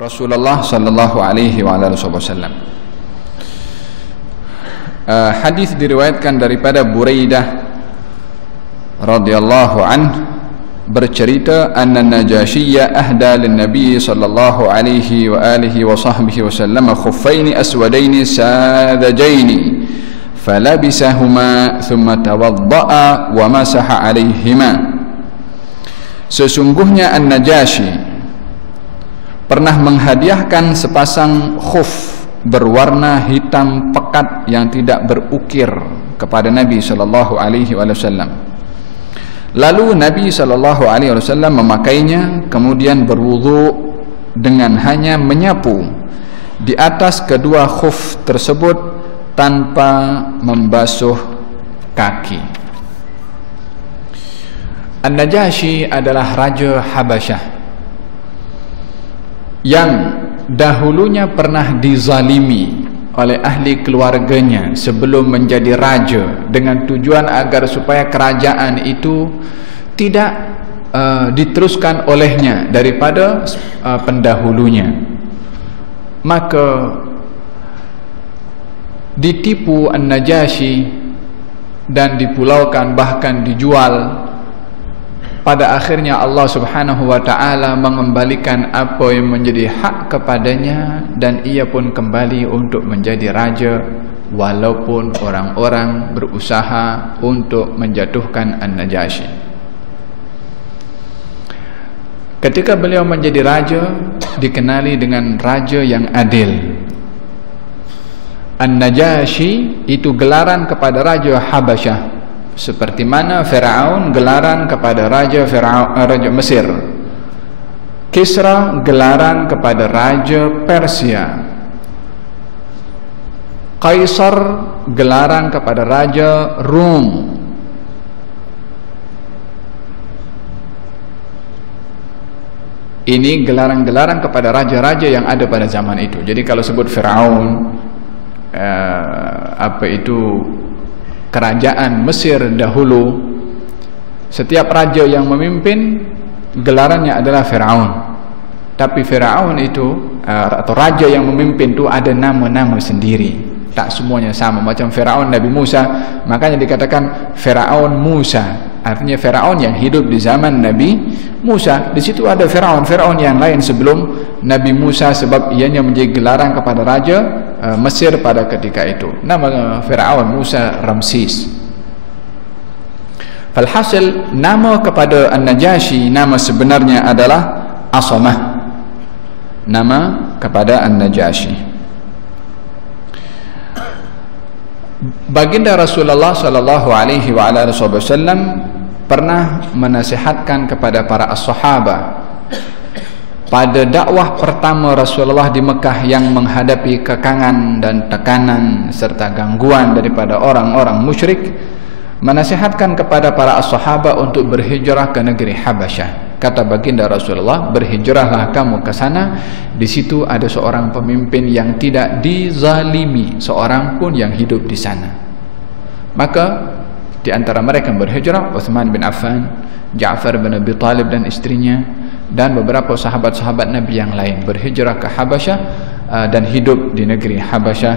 Rasulullah sallallahu alaihi wasallam. Hadis diriwayatkan daripada Buraidah radhiyallahu anhu bercerita anna Najashiyya ahda lin Nabi sallallahu alaihi wa alihi wa sahbihi wasallam khuffaini aswadaini sadajaini falabisahuma thumma tawadda'a wa masaha alaihima. Sesungguhnya An-Najashi pernah menghadiahkan sepasang khuf berwarna hitam pekat yang tidak berukir kepada Nabi sallallahu alaihi wasallam. Lalu Nabi sallallahu alaihi wasallam memakainya, kemudian berwudu dengan hanya menyapu di atas kedua khuf tersebut tanpa membasuh kaki. An-Najashi adalah Raja Habasyah yang dahulunya pernah dizalimi oleh ahli keluarganya sebelum menjadi raja, dengan tujuan agar supaya kerajaan itu tidak diteruskan olehnya daripada pendahulunya. Maka ditipu An-Najashi dan dipulaukan, bahkan dijual. Pada akhirnya Allah subhanahu wa ta'ala mengembalikan apa yang menjadi hak kepadanya, dan ia pun kembali untuk menjadi raja, walaupun orang-orang berusaha untuk menjatuhkan An-Najashi. Ketika beliau menjadi raja, dikenali dengan raja yang adil. An-Najashi itu gelaran kepada Raja Habasyah, seperti mana Firaun gelaran kepada Raja Mesir, Kisra gelaran kepada Raja Persia, Kaisar gelaran kepada Raja Rum. Ini gelaran-gelaran kepada raja-raja yang ada pada zaman itu. Jadi kalau sebut Firaun, kerajaan Mesir dahulu, setiap raja yang memimpin gelarannya adalah Firaun. Tapi Firaun itu atau raja yang memimpin itu ada nama-nama sendiri, tak semuanya sama. Macam Firaun Nabi Musa, makanya dikatakan Firaun Musa, artinya Firaun yang hidup di zaman Nabi Musa. Di situ ada Firaun yang lain sebelum Nabi Musa, sebab ianya menjadi gelaran kepada raja Mesir pada ketika itu. Nama Firaun Musa Ramses. Falhasil, nama kepada An-Najashi, nama sebenarnya adalah Asamah. Nama kepada An-Najashi. Baginda Rasulullah sallallahu alaihi wasallam pernah menasihatkan kepada para as-sahabah pada dakwah pertama Rasulullah di Mekah yang menghadapi kekangan dan tekanan serta gangguan daripada orang-orang musyrik, menasihatkan kepada para as-sahabah untuk berhijrah ke negeri Habasyah. Kata baginda Rasulullah, berhijrahlah kamu ke sana, di situ ada seorang pemimpin yang tidak dizalimi seorang pun yang hidup di sana. Maka di antara mereka yang berhijrah Uthman bin Affan, Ja'far bin Abi Talib dan istrinya, dan beberapa sahabat-sahabat Nabi yang lain berhijrah ke Habasyah dan hidup di negeri Habasyah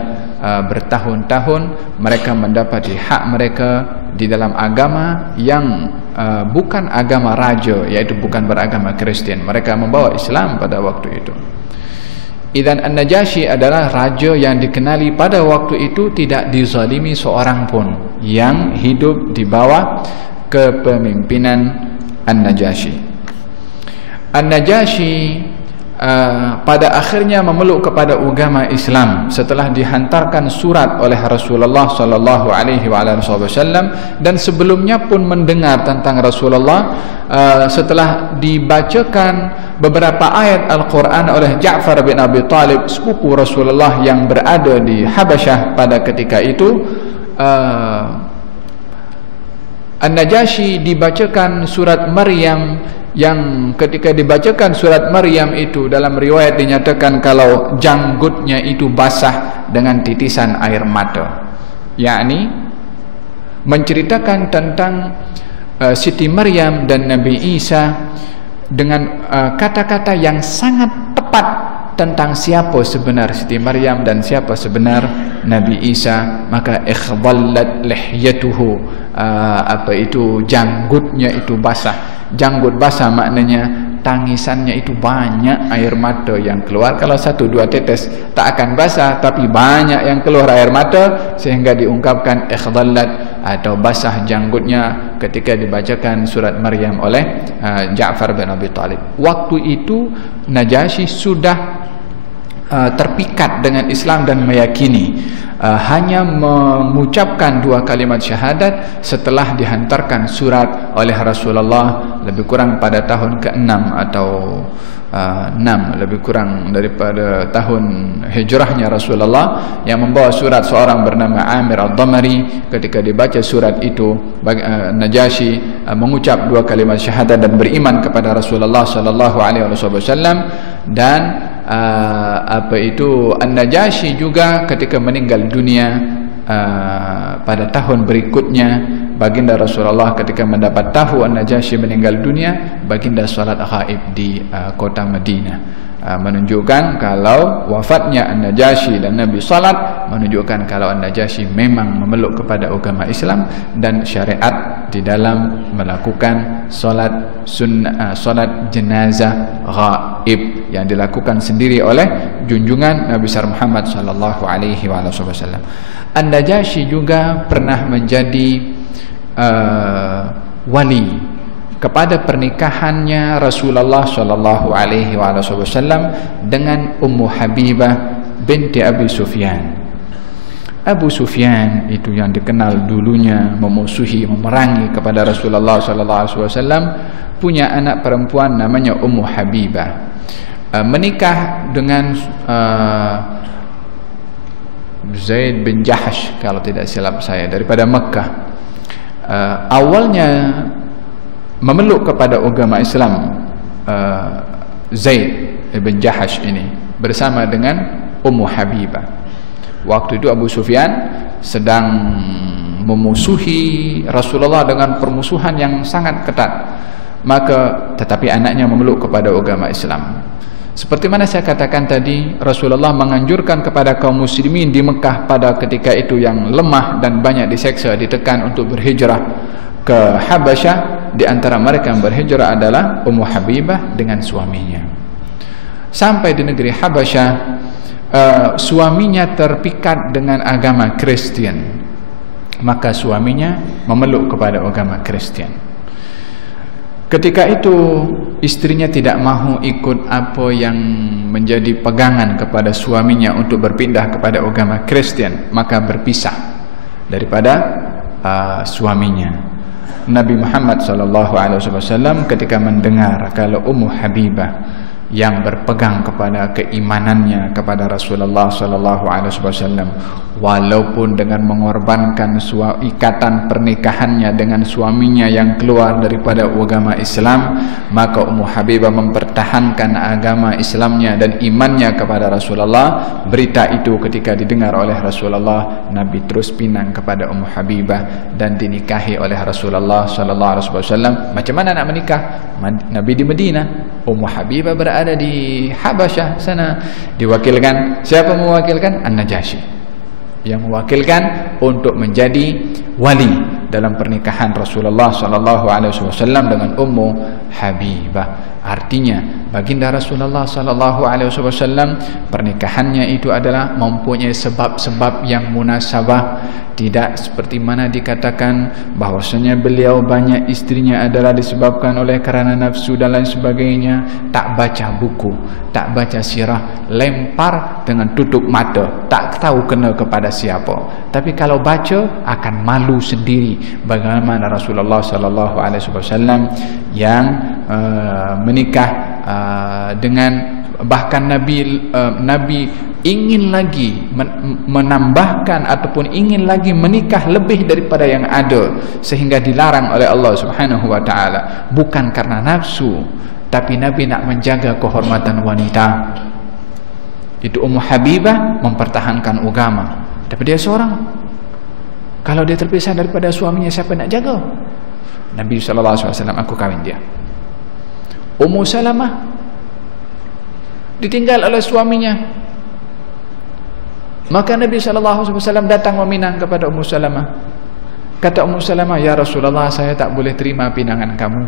bertahun-tahun. Mereka mendapati hak mereka di dalam agama yang bukan agama raja, yaitu bukan beragama Kristian. Mereka membawa Islam pada waktu itu. Idzan An-Najashi adalah raja yang dikenali pada waktu itu tidak dizalimi seorang pun, yang hidup di bawah kepemimpinan An-Najashi. An-Najashi pada akhirnya memeluk kepada agama Islam setelah dihantarkan surat oleh Rasulullah sallallahu alaihi wasallam, dan sebelumnya pun mendengar tentang Rasulullah setelah dibacakan beberapa ayat Al-Quran oleh Ja'far bin Abi Talib, sepupu Rasulullah yang berada di Habasyah pada ketika itu. An-Najashi dibacakan surat Maryam, yang ketika dibacakan surat Maryam itu, dalam riwayat dinyatakan kalau janggutnya itu basah dengan titisan air mata, yakni menceritakan tentang Siti Maryam dan Nabi Isa dengan kata-kata yang sangat tepat tentang siapa sebenar Siti Maryam dan siapa sebenar Nabi Isa, maka ikhdallat lihyatuhu, janggutnya itu basah. Janggut basah maknanya tangisannya itu banyak air mata yang keluar. Kalau 1-2 tetes tak akan basah, tapi banyak yang keluar air mata, sehingga diungkapkan ikhdallat atau basah janggutnya ketika dibacakan surat Maryam oleh Ja'far bin Abi Talib. Waktu itu Najasyi sudah terpikat dengan Islam dan meyakini, hanya mengucapkan 2 kalimat syahadat setelah dihantarkan surat oleh Rasulullah lebih kurang pada tahun ke-6 atau 6, lebih kurang daripada tahun hijrahnya Rasulullah, yang membawa surat seorang bernama Amir Ad-Damari. Ketika dibaca surat itu, Najasyi mengucap 2 kalimat syahadat dan beriman kepada Rasulullah sallallahu alaihi wasallam. Dan An-Najasyi juga ketika meninggal dunia pada tahun berikutnya, baginda Rasulullah ketika mendapat tahu An-Najasyi meninggal dunia, baginda salat ghaib di kota Madinah, menunjukkan kalau wafatnya An-Najasyi dan Nabi salat menunjukkan kalau An-Najasyi memang memeluk kepada agama Islam dan syariat di dalam melakukan salat salat jenazah ghaib yang dilakukan sendiri oleh junjungan Nabi besar Muhammad sallallahu alaihi wasallam. An-Najasyi juga pernah menjadi wali kepada pernikahannya Rasulullah sallallahu alaihi wasallam dengan Ummu Habibah binti Abi Sufyan. Abu Sufyan itu yang dikenal dulunya memusuhi, memerangi kepada Rasulullah sallallahu alaihi wasallam, punya anak perempuan namanya Ummu Habibah. Menikah dengan Zaid bin Jahsh kalau tidak silap saya, daripada Mekah. Awalnya memeluk kepada agama Islam Zaid bin Jahsh ini bersama dengan Ummu Habibah. Waktu itu Abu Sufyan sedang memusuhi Rasulullah dengan permusuhan yang sangat ketat, tetapi anaknya memeluk kepada agama Islam. Seperti mana saya katakan tadi, Rasulullah menganjurkan kepada kaum muslimin di Mekah pada ketika itu yang lemah dan banyak diseksa, ditekan untuk berhijrah ke Habasyah. Di antara mereka yang berhijrah adalah Ummu Habibah dengan suaminya. Sampai di negeri Habasyah, suaminya terpikat dengan agama Kristen, maka suaminya memeluk kepada agama Kristen. Ketika itu istrinya tidak mahu ikut apa yang menjadi pegangan kepada suaminya untuk berpindah kepada agama Kristen, maka berpisah daripada suaminya. Nabi Muhammad SAW ketika mendengar kalau Ummu Habibah yang berpegang kepada keimanannya kepada Rasulullah SAW, walaupun dengan mengorbankan ikatan pernikahannya dengan suaminya yang keluar daripada agama Islam, maka Ummu Habibah mempertahankan agama Islamnya dan imannya kepada Rasulullah. Berita itu ketika didengar oleh Rasulullah, Nabi terus pinang kepada Ummu Habibah dan dinikahi oleh Rasulullah SAW. Macam mana nak menikah? Nabi di Madinah, Ummu Habibah berada di Habasyah sana. Diwakilkan, siapa mewakilkan? An-Najasyi, yang mewakilkan untuk menjadi wali dalam pernikahan Rasulullah SAW dengan Ummu Habibah. Artinya baginda Rasulullah SAW pernikahannya itu adalah mempunyai sebab-sebab yang munasabah, tidak seperti mana dikatakan bahwasanya beliau banyak istrinya adalah disebabkan oleh kerana nafsu dan lain sebagainya. Tak baca buku, tak baca sirah, lempar dengan tutup mata, tak tahu kena kepada siapa. Tapi kalau baca akan malu sendiri bagaimana Rasulullah SAW yang menikah dengan, bahkan Nabi ingin lagi menambahkan ataupun ingin lagi menikah lebih daripada yang ada, sehingga dilarang oleh Allah Subhanahu wa taala. Bukan karena nafsu, tapi Nabi nak menjaga kehormatan wanita. Itu Ummu Habibah mempertahankan agama, tapi dia seorang. Kalau dia terpisah daripada suaminya, siapa nak jaga? Nabi SAW, aku kahwin dia. Ummu Salamah ditinggal oleh suaminya. Maka Nabi SAW datang meminang kepada Ummu Salamah. Kata Ummu Salamah, ya Rasulullah, saya tak boleh terima pinangan kamu.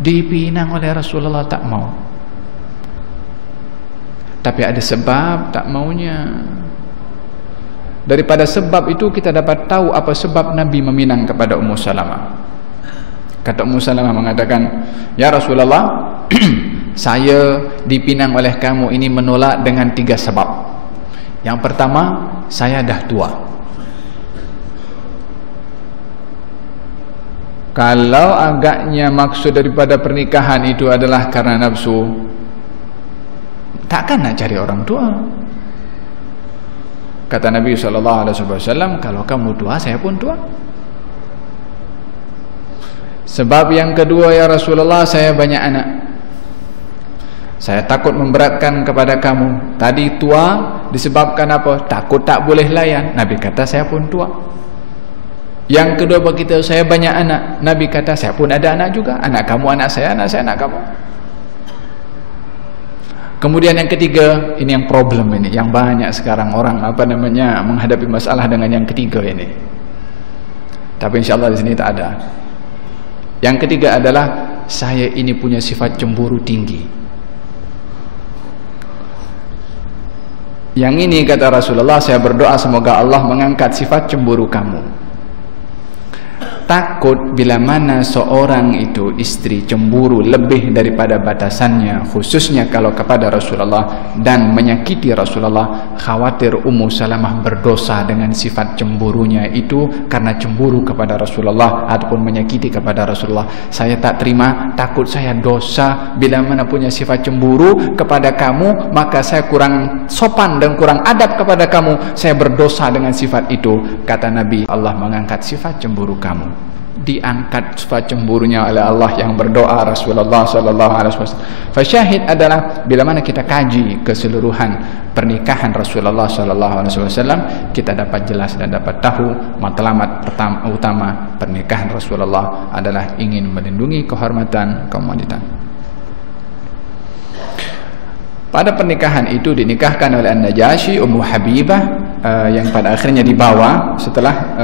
Dipinang oleh Rasulullah, tak mau. Tapi ada sebab tak maunya. Daripada sebab itu kita dapat tahu apa sebab Nabi meminang kepada Ummu Salamah. Kata Ummu Salamah mengatakan, ya Rasulullah, saya dipinang oleh kamu ini menolak dengan 3 sebab. Yang pertama, saya dah tua. Kalau agaknya maksud daripada pernikahan itu adalah karena nafsu, takkan nak cari orang tua. Kata Nabi SAW, kalau kamu tua, saya pun tua. Sebab yang kedua, ya Rasulullah, saya banyak anak. Saya takut memberatkan kepada kamu. Tadi tua disebabkan apa? Takut tak boleh layan. Nabi kata, saya pun tua. Yang kedua, begitu saya banyak anak. Nabi kata, saya pun ada anak juga. Anak kamu, anak saya, anak kamu. Kemudian yang ketiga, ini yang problem ini, yang banyak sekarang orang menghadapi masalah dengan yang ketiga ini. Tapi insyaAllah di sini tak ada. Yang ketiga adalah, saya ini punya sifat cemburu tinggi. Yang ini kata Rasulullah, saya berdoa semoga Allah mengangkat sifat cemburu kamu. Takut bila mana seorang itu istri cemburu lebih daripada batasannya, khususnya kalau kepada Rasulullah dan menyakiti Rasulullah, khawatir Ummu Salamah berdosa dengan sifat cemburunya itu karena cemburu kepada Rasulullah ataupun menyakiti kepada Rasulullah. Saya tak terima, takut saya dosa bila mana punya sifat cemburu kepada kamu, maka saya kurang sopan dan kurang adab kepada kamu, saya berdosa dengan sifat itu. Kata Nabi, Allah mengangkat sifat cemburu kamu. Diangkat sifat cemburunya oleh Allah yang berdoa Rasulullah SAW. Fasyahid adalah bila mana kita kaji keseluruhan pernikahan Rasulullah SAW, kita dapat jelas dan dapat tahu matlamat utama pernikahan Rasulullah adalah ingin melindungi kehormatan kaum wanita. Pada pernikahan itu dinikahkan oleh An-Najasyi Ummu Habibah, yang pada akhirnya dibawa setelah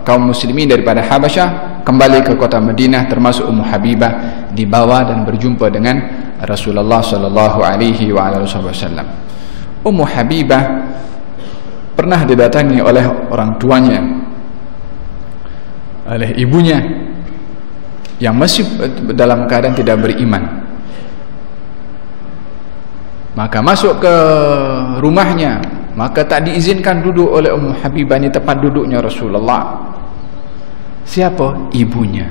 kaum muslimin daripada Habasyah kembali ke kota Madinah, termasuk Ummu Habibah, dibawa dan berjumpa dengan Rasulullah sallallahu alaihi wasallam. Ummu Habibah pernah didatangi oleh orang tuanya, oleh ibunya yang masih dalam keadaan tidak beriman. Maka masuk ke rumahnya, maka tak diizinkan duduk oleh Ummu Habibah, ini tempat duduknya Rasulullah. Siapa? Ibunya.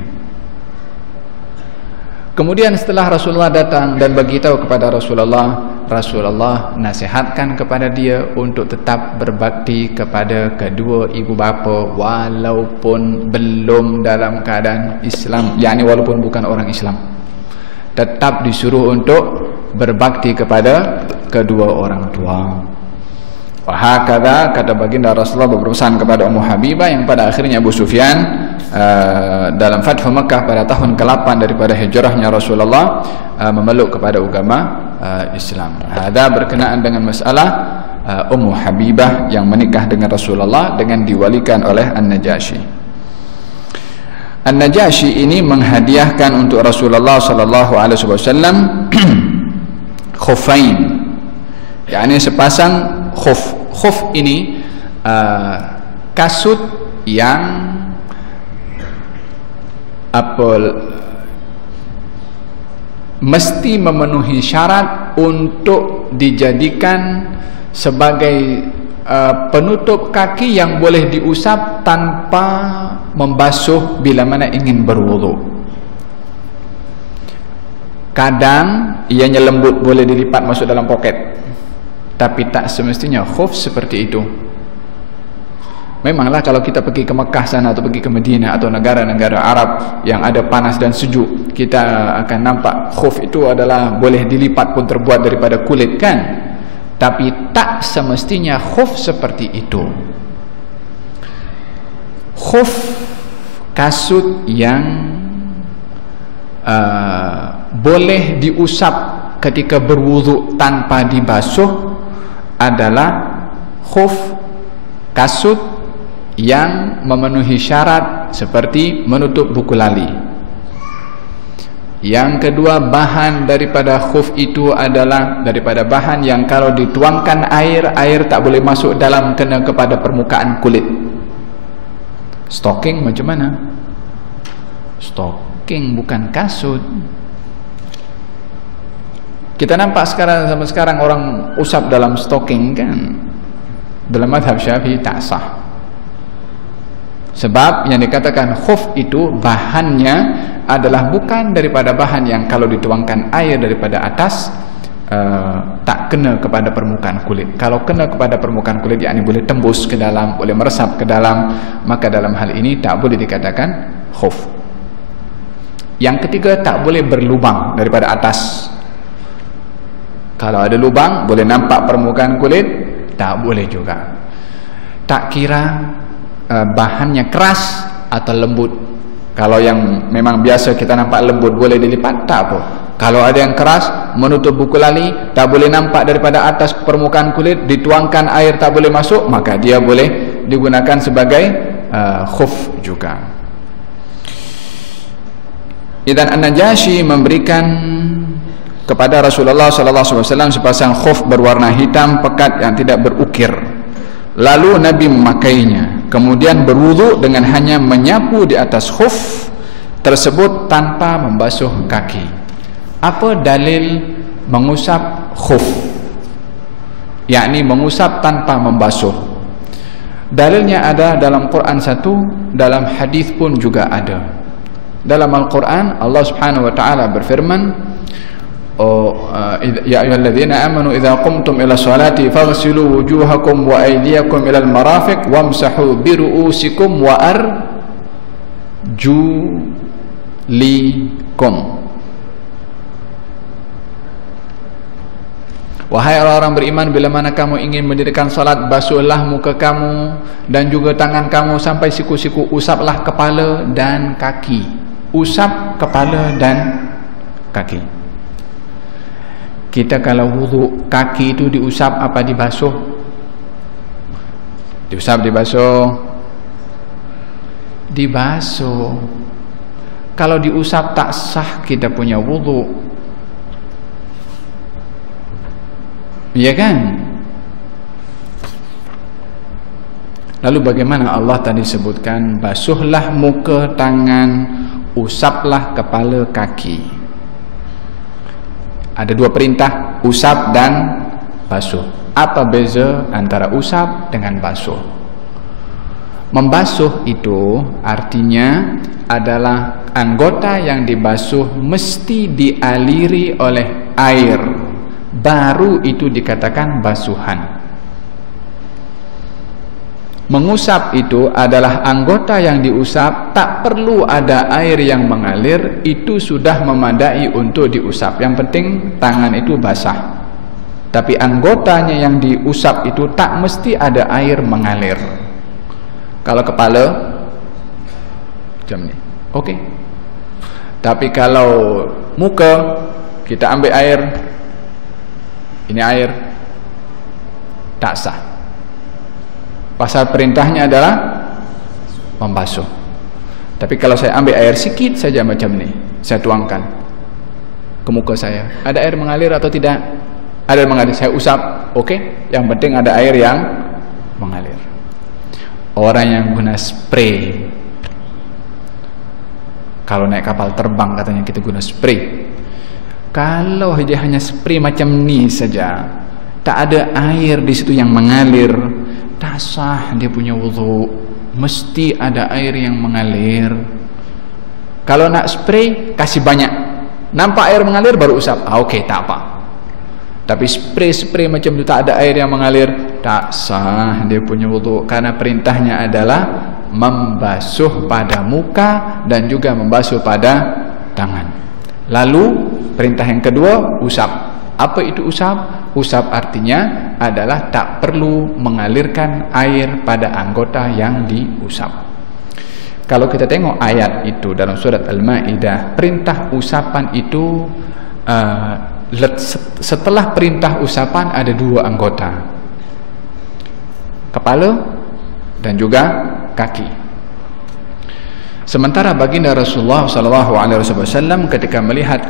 Kemudian setelah Rasulullah datang dan beritahu kepada Rasulullah, Rasulullah nasihatkan kepada dia untuk tetap berbakti kepada kedua ibu bapa walaupun belum dalam keadaan Islam, yakni walaupun bukan orang Islam. Tetap disuruh untuk berbakti kepada kedua orang tua. Wahakadha, kata baginda Rasulullah berpesan kepada Ummu Habibah, yang pada akhirnya Abu Sufyan dalam Fathu Makkah pada tahun ke-8 daripada hijrahnya Rasulullah memeluk kepada agama Islam. Ada berkenaan dengan masalah Ummu Habibah yang menikah dengan Rasulullah dengan diwalikan oleh An-Najasyi. An-Najasyi ini menghadiahkan untuk Rasulullah sallallahu alaihi wasallam khufain, yakni sepasang khuf. Khuf ini kasut yang mesti memenuhi syarat untuk dijadikan sebagai penutup kaki yang boleh diusap tanpa membasuh bila mana ingin berwudu. Kadang ianya lembut, boleh dilipat masuk dalam poket, tapi tak semestinya khuf seperti itu. Memanglah kalau kita pergi ke Mekah sana atau pergi ke Madinah atau negara-negara Arab yang ada panas dan sejuk, kita akan nampak khuf itu adalah boleh dilipat pun terbuat daripada kulit, kan? Tapi tak semestinya khuf seperti itu. Khuf kasut yang boleh diusap ketika berwuduk tanpa dibasuh adalah khuf, kasut yang memenuhi syarat seperti menutup buku lali. Yang kedua, bahan daripada khuf itu adalah daripada bahan yang kalau dituangkan air, air tak boleh masuk dalam, kena kepada permukaan kulit. Stocking macam mana? Stocking bukan kasut. Kita nampak sampai sekarang orang usap dalam stocking kan. Dalam mazhab Syafi'i tak sah. Sebab yang dikatakan khuf itu bahannya adalah bukan daripada bahan yang kalau dituangkan air daripada atas tak kena kepada permukaan kulit. Kalau kena kepada permukaan kulit, yakni boleh tembus ke dalam, boleh meresap ke dalam, maka dalam hal ini tak boleh dikatakan khuf. Yang ketiga, tak boleh berlubang daripada atas. Kalau ada lubang boleh nampak permukaan kulit, tak boleh juga. Tak kira bahannya keras atau lembut. Kalau yang memang biasa kita nampak lembut boleh dilipat, tak apa. Kalau ada yang keras, menutup buku lali, tak boleh nampak daripada atas permukaan kulit, dituangkan air tak boleh masuk, maka dia boleh digunakan sebagai khuf juga. Idzan An-Najasyi memberikan kepada Rasulullah SAW sepasang khuf berwarna hitam pekat yang tidak berukir. Lalu Nabi memakainya, kemudian berwuduk dengan hanya menyapu di atas khuf tersebut tanpa membasuh kaki. Apa dalil mengusap khuf, yakni mengusap tanpa membasuh? Dalilnya ada dalam Quran satu, dalam hadis pun juga ada. Dalam Al-Quran Allah Subhanahu wa taala berfirman, ya ayyuhalladzina amanu idza qumtum ila sholati faghsilu wujuhakum wa aydiyakum ila al-marafiq wamsahu bi ru'usikum wa arjulikum. Wahai orang-orang beriman, bila mana kamu ingin mendirikan salat, basuhlah muka kamu dan juga tangan kamu sampai siku-siku, usaplah kepala dan kaki. Usap kepala dan kaki. Kita kalau wuduk, kaki itu diusap apa dibasuh? Diusap, dibasuh? Dibasuh. Kalau diusap tak sah kita punya wuduk. Iya kan? Lalu bagaimana Allah tadi sebutkan basuhlah muka, tangan, usaplah kepala, kaki. Ada dua perintah, usap dan basuh. Apa beza antara usap dengan basuh? Membasuh itu artinya adalah anggota yang dibasuh mesti dialiri oleh air, baru itu dikatakan basuhan. Mengusap itu adalah anggota yang diusap, tak perlu ada air yang mengalir, itu sudah memadai untuk diusap. Yang penting tangan itu basah. Tapi anggotanya yang diusap itu tak mesti ada air mengalir. Kalau kepala macam ni, okey. Tapi kalau muka, kita ambil air, ini air, tak sah. Pasal perintahnya adalah membasuh. Tapi kalau saya ambil air sikit saja macam ni, saya tuangkan ke muka saya, ada air mengalir atau tidak? Ada air mengalir, saya usap, okey. Yang penting ada air yang mengalir. Orang yang guna spray, kalau naik kapal terbang katanya kita guna spray. Kalau dia hanya spray macam ni saja, tak ada air di situ yang mengalir, tak sah dia punya wudhu. Mesti ada air yang mengalir. Kalau nak spray, kasih banyak, nampak air mengalir baru usap, okey, tak apa. Tapi spray macam tu tak ada air yang mengalir, tak sah dia punya wudhu. Karena perintahnya adalah membasuh pada muka dan juga membasuh pada tangan. Lalu perintah yang kedua, usap. Apa itu usap? Usap artinya adalah tak perlu mengalirkan air pada anggota yang diusap. Kalau kita tengok ayat itu dalam surat Al-Ma'idah, perintah usapan itu setelah perintah usapan ada dua anggota, kepala dan juga kaki. Sementara baginda Rasulullah SAW ketika melihat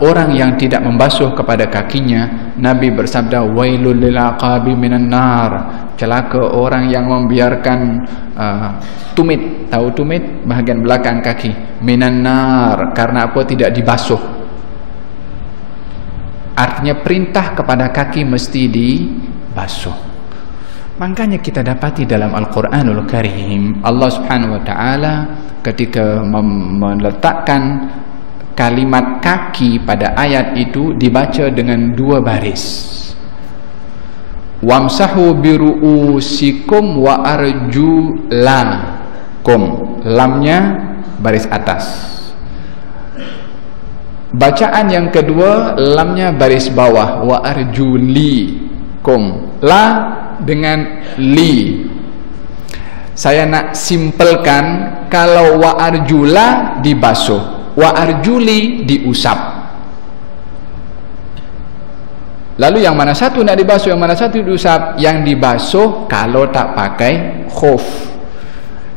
orang yang tidak membasuh kepada kakinya, Nabi bersabda, wailul lil aqabi minan nar, celaka orang yang membiarkan tumit, tahu tumit, bahagian belakang kaki, minan nar, karena apa? Tidak dibasuh. Artinya perintah kepada kaki mesti dibasuh. Makanya kita dapati dalam Al-Quranul Karim, Allah Subhanahu wa Ta'ala ketika meletakkan kalimat kaki pada ayat itu dibaca dengan dua baris. Wamsahu biru'usikum wa arjulakum, lamnya baris atas. Bacaan yang kedua, lamnya baris bawah, wa arjulikum, la dengan li. Saya nak simpelkan, kalau wa arjula dibasuh, wa arjuli diusap. Lalu yang mana satu nak dibasuh, yang mana satu diusap? Yang dibasuh kalau tak pakai khuf,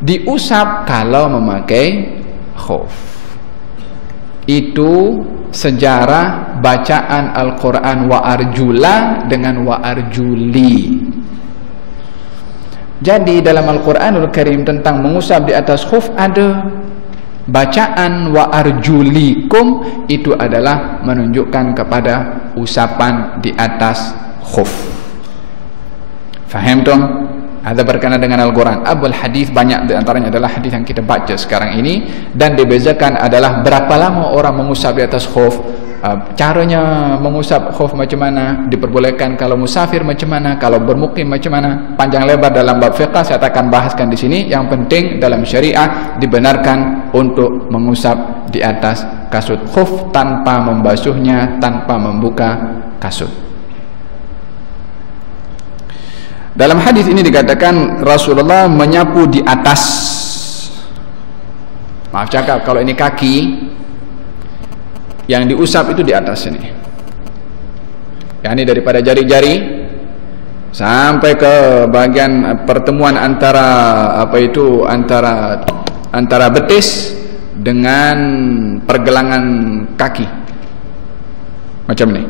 diusap kalau memakai khuf. Itu sejarah bacaan Al-Quran wa arjula dengan wa arjuli. Jadi dalam Al-Quranul Karim tentang mengusap di atas khuf ada bacaan wa arjulikum, itu adalah menunjukkan kepada usapan di atas khuf. Faham dong? Ada berkenaan dengan Al-Quran. Abul hadis banyak di antaranya adalah hadis yang kita baca sekarang ini, dan dibezakan adalah berapa lama orang mengusap di atas khuf, caranya mengusap khuf macam mana, diperbolehkan kalau musafir macam mana, kalau bermukim macam mana. Panjang lebar dalam bab fiqh saya akan bahaskan di sini. Yang penting dalam syariat dibenarkan untuk mengusap di atas kasut khuf tanpa membasuhnya, tanpa membuka kasut. Dalam hadis ini dikatakan Rasulullah menyapu di atas. Maaf cakap, kalau ini kaki, yang diusap itu di atas ini. Yang ini daripada jari-jari sampai ke bahagian pertemuan antara antara betis dengan pergelangan kaki. Macam ni.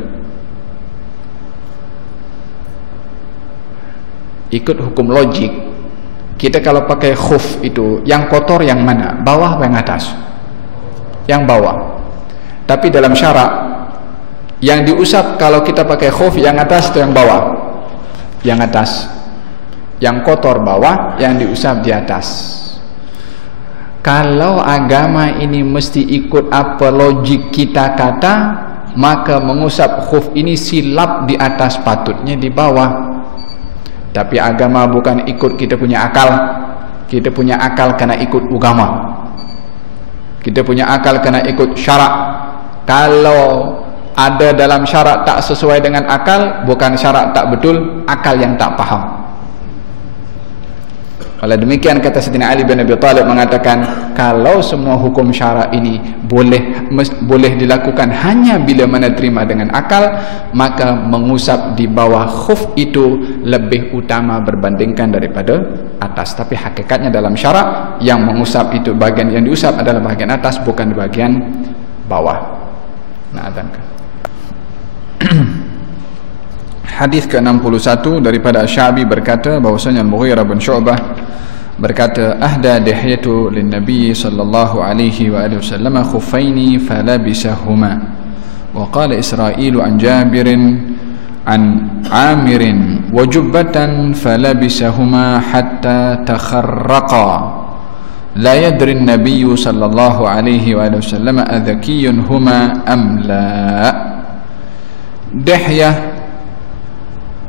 Ikut hukum logik, kita kalau pakai khuf itu yang kotor yang mana? Bawah atau yang atas? Yang bawah. Tapi dalam syarak, yang diusap kalau kita pakai khuf yang atas atau yang bawah? Yang atas. Yang kotor bawah, yang diusap di atas. Kalau agama ini mesti ikut apa logik kita kata, maka mengusap khuf ini silap di atas, patutnya di bawah. Tapi agama bukan ikut kita punya akal. Kita punya akal kena ikut agama. Kita punya akal kena ikut syarak. Kalau ada dalam syarak tak sesuai dengan akal, bukan syarak tak betul, akal yang tak faham. Oleh demikian kata Sayyidina Ali bin Abi Thalib mengatakan, kalau semua hukum syarak ini boleh dilakukan hanya bila mana terima dengan akal, maka mengusap di bawah khuf itu lebih utama berbandingkan daripada atas. Tapi hakikatnya dalam syarak, yang mengusap itu bagian yang diusap adalah bagian atas, bukan di bagian bawah. Nah, adakah hadis ke-61 daripada Syabi berkata bahwasanya Al-Mughirah bin Syu'bah berkata, ahda dihyatu lin nabi sallallahu alaihi wa alihi wasallam khuffaini falabisahuma, wa qala Israil an Jabirin an Amirin wa jubbatan falabisahuma hatta takharraqa, la yadri an-nabiy sallallahu alaihi wa alihi wasallam adhakiyun huma am la. Dihyah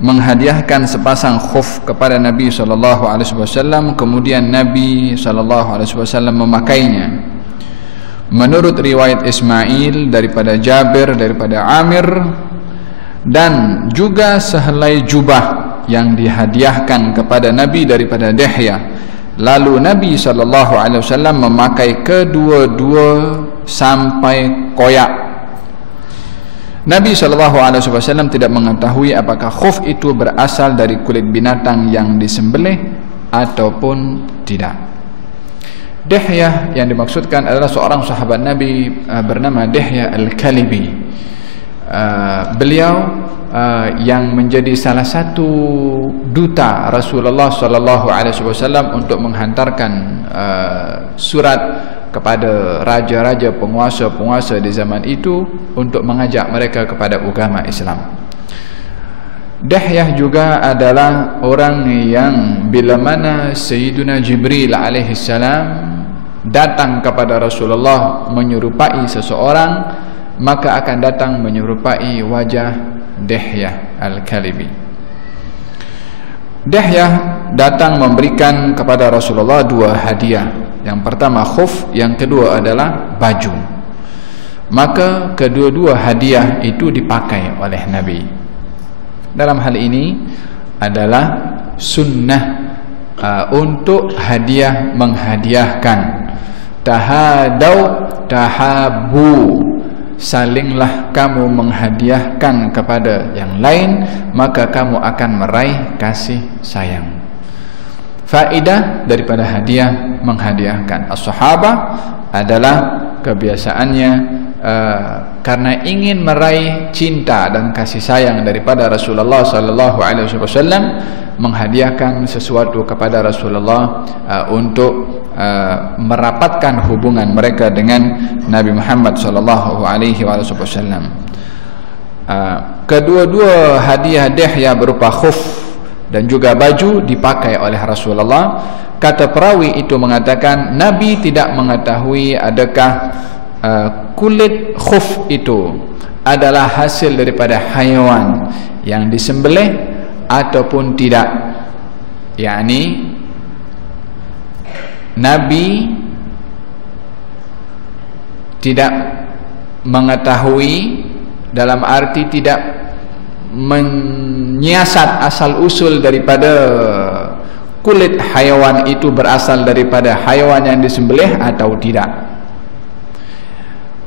menghadiahkan sepasang khuf kepada Nabi SAW, kemudian Nabi SAW memakainya. Menurut riwayat Ismail daripada Jabir daripada Amir, dan juga sehelai jubah yang dihadiahkan kepada Nabi daripada Dihyah. Lalu Nabi SAW memakai kedua-dua sampai koyak. Nabi SAW tidak mengetahui apakah khuf itu berasal dari kulit binatang yang disembelih ataupun tidak. Dihyah yang dimaksudkan adalah seorang sahabat Nabi bernama Dihyah Al-Kalibi. Beliau yang menjadi salah satu duta Rasulullah SAW untuk menghantarkan surat kepada raja-raja, penguasa-penguasa di zaman itu untuk mengajak mereka kepada agama Islam. Dihyah juga adalah orang yang bila mana Sayyiduna Jibril alaihissalam datang kepada Rasulullah menyerupai seseorang, maka akan datang menyerupai wajah Dihyah Al-Kalibi. Dihyah datang memberikan kepada Rasulullah 2 hadiah. Yang pertama khuf, yang kedua adalah baju. Maka kedua-dua hadiah itu dipakai oleh Nabi. Dalam hal ini adalah sunnah untuk hadiah menghadiahkan. Tahadau tahabu, salinglah kamu menghadiahkan kepada yang lain, maka kamu akan meraih kasih sayang. Faedah daripada hadiah menghadiahkan. As-sahabah adalah kebiasaannya karena ingin meraih cinta dan kasih sayang daripada Rasulullah SAW, menghadiahkan sesuatu kepada Rasulullah untuk merapatkan hubungan mereka dengan Nabi Muhammad SAW. Kedua-dua hadiah Dihyah berupa khuf dan juga baju dipakai oleh Rasulullah. Kata perawi itu mengatakan Nabi tidak mengetahui adakah kulit khuf itu adalah hasil daripada haiwan yang disembelih ataupun tidak. yakni Nabi tidak mengetahui, dalam arti tidak menyiasat asal usul daripada kulit haiwan itu berasal daripada haiwan yang disembelih atau tidak.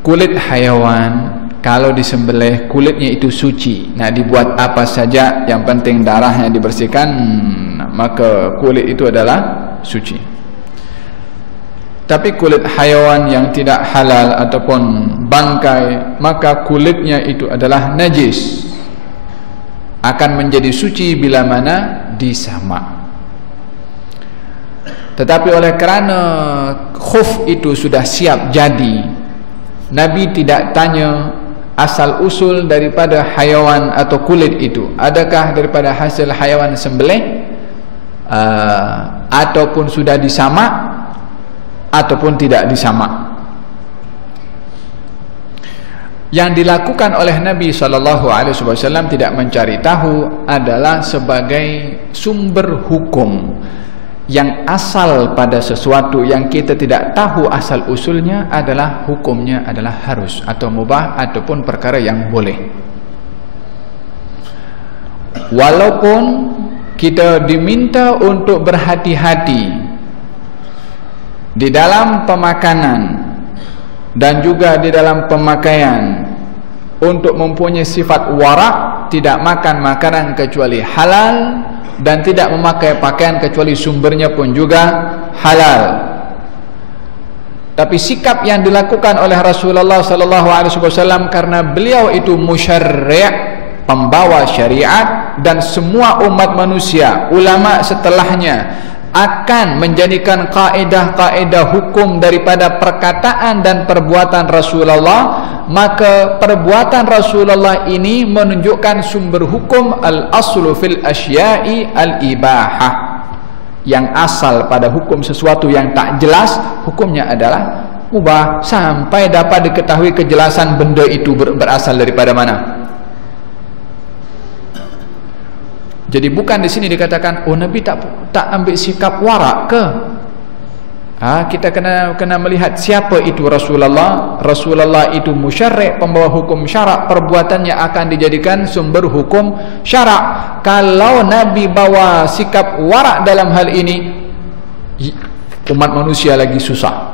Kulit haiwan kalau disembelih, kulitnya itu suci, nak dibuat apa saja, yang penting darahnya dibersihkan, maka kulit itu adalah suci. Tapi kulit haiwan yang tidak halal ataupun bangkai, maka kulitnya itu adalah najis, akan menjadi suci bila mana disamak. Tetapi oleh kerana khuf itu sudah siap jadi, Nabi tidak tanya asal usul daripada haiwan atau kulit itu, adakah daripada hasil haiwan sembelih ataupun sudah disamak ataupun tidak disamak. Yang dilakukan oleh Nabi SAW tidak mencari tahu adalah sebagai sumber hukum yang asal pada sesuatu yang kita tidak tahu asal usulnya, adalah hukumnya adalah harus atau mubah ataupun perkara yang boleh. Walaupun kita diminta untuk berhati-hati di dalam pemakanan dan juga di dalam pemakaian, untuk mempunyai sifat wara', tidak makan makanan kecuali halal dan tidak memakai pakaian kecuali sumbernya pun juga halal. Tapi sikap yang dilakukan oleh Rasulullah SAW, karena beliau itu musyarri', pembawa syariat, dan semua umat manusia, ulama setelahnya akan menjadikan kaedah-kaedah hukum daripada perkataan dan perbuatan Rasulullah, maka perbuatan Rasulullah ini menunjukkan sumber hukum al-aslu fil asya'i al-ibahah. Yang asal pada hukum sesuatu yang tak jelas, hukumnya adalah mubah sampai dapat diketahui kejelasan benda itu berasal daripada mana. Jadi bukan di sini dikatakan, oh Nabi tak ambil sikap warak ke? Kita kena melihat siapa itu Rasulullah. Rasulullah itu musyarri', pembawa hukum syarak, perbuatannya akan dijadikan sumber hukum syarak. Kalau Nabi bawa sikap warak dalam hal ini, umat manusia lagi susah.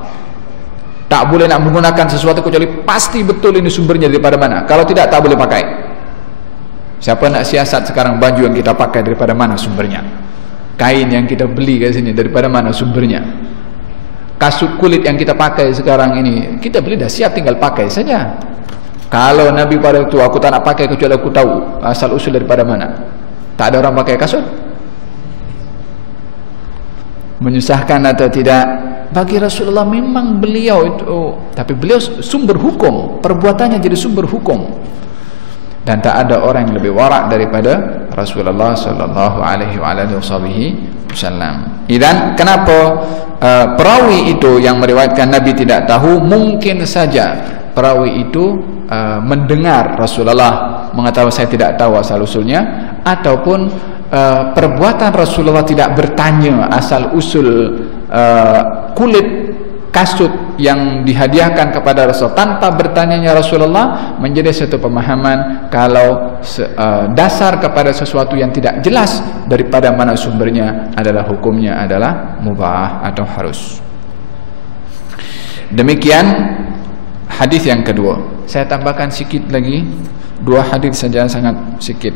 Tak boleh nak menggunakan sesuatu kecuali pasti betul ini sumbernya daripada mana. Kalau tidak, tak boleh pakai. Siapa nak siasat sekarang baju yang kita pakai daripada mana sumbernya? Kain yang kita beli kat sini daripada mana sumbernya? Kasut kulit yang kita pakai sekarang ini, kita beli dah siap, tinggal pakai saja. Kalau Nabi pada itu, aku tak nak pakai kecuali aku tahu asal usul daripada mana. Tak ada orang pakai kasut. Menyusahkan atau tidak? Bagi Rasulullah memang beliau itu, tapi beliau sumber hukum, perbuatannya jadi sumber hukum. Dan tak ada orang yang lebih warak daripada Rasulullah sallallahu alaihi wasallam. Dan kenapa perawi itu yang meriwayatkan Nabi tidak tahu? Mungkin saja perawi itu mendengar Rasulullah mengatakan saya tidak tahu asal usulnya, ataupun perbuatan Rasulullah tidak bertanya asal usul kulit kasut yang dihadiahkan kepada Rasul. Tanpa bertanyanya Rasulullah, menjadi satu pemahaman kalau dasar kepada sesuatu yang tidak jelas daripada mana sumbernya adalah hukumnya adalah mubah atau harus. Demikian hadis yang kedua. Saya tambahkan sikit lagi, 2 hadis saja, sangat sikit.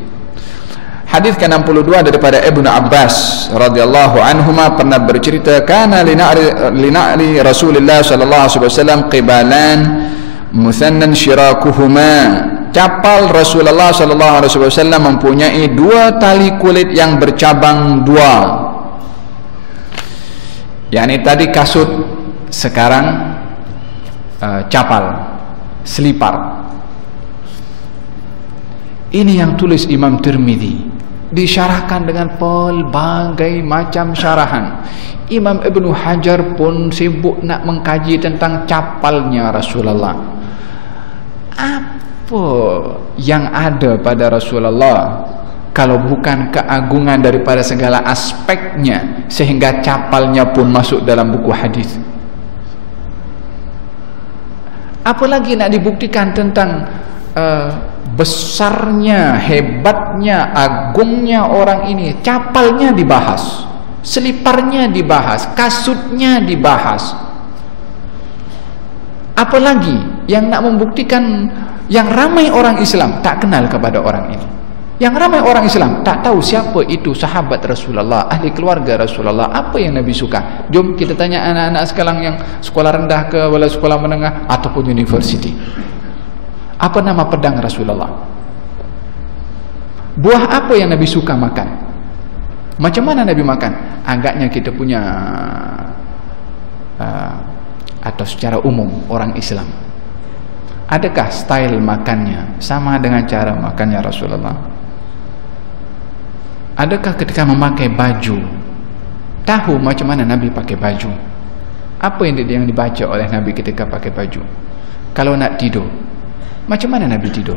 Hadis ke-62 daripada Ibnu Abbas radhiyallahu anhuma pernah bercerita, kana lina'li Rasulullah sallallahu alaihi wasallam qibalan musannan syirakuhuma. Capal Rasulullah sallallahu alaihi wasallam mempunyai 2 tali kulit yang bercabang 2. Yani tadi kasut, sekarang capal, selipar. Ini yang tulis Imam Tirmidzi, disyarahkan dengan pelbagai macam syarahan. Imam Ibnu Hajar pun sibuk nak mengkaji tentang capalnya Rasulullah. Apa yang ada pada Rasulullah kalau bukan keagungan daripada segala aspeknya, sehingga capalnya pun masuk dalam buku hadis? Apalagi nak dibuktikan tentang besarnya, hebatnya, agungnya orang ini. Capalnya dibahas, seliparnya dibahas, kasutnya dibahas. Apalagi yang nak membuktikan, yang ramai orang Islam tak kenal kepada orang ini. Yang ramai orang Islam tak tahu siapa itu sahabat Rasulullah, ahli keluarga Rasulullah, apa yang Nabi suka. Jom kita tanya anak-anak sekarang yang sekolah rendah ke wala sekolah menengah ataupun universiti. Apa nama pedang Rasulullah? Buah apa yang Nabi suka makan? Macam mana Nabi makan? Agaknya kita punya atau secara umum orang Islam, adakah style makannya sama dengan cara makannya Rasulullah? Adakah ketika memakai baju tahu macam mana Nabi pakai baju? Apa yang dibaca oleh Nabi ketika pakai baju? Kalau nak tidur, macam mana Nabi tidur?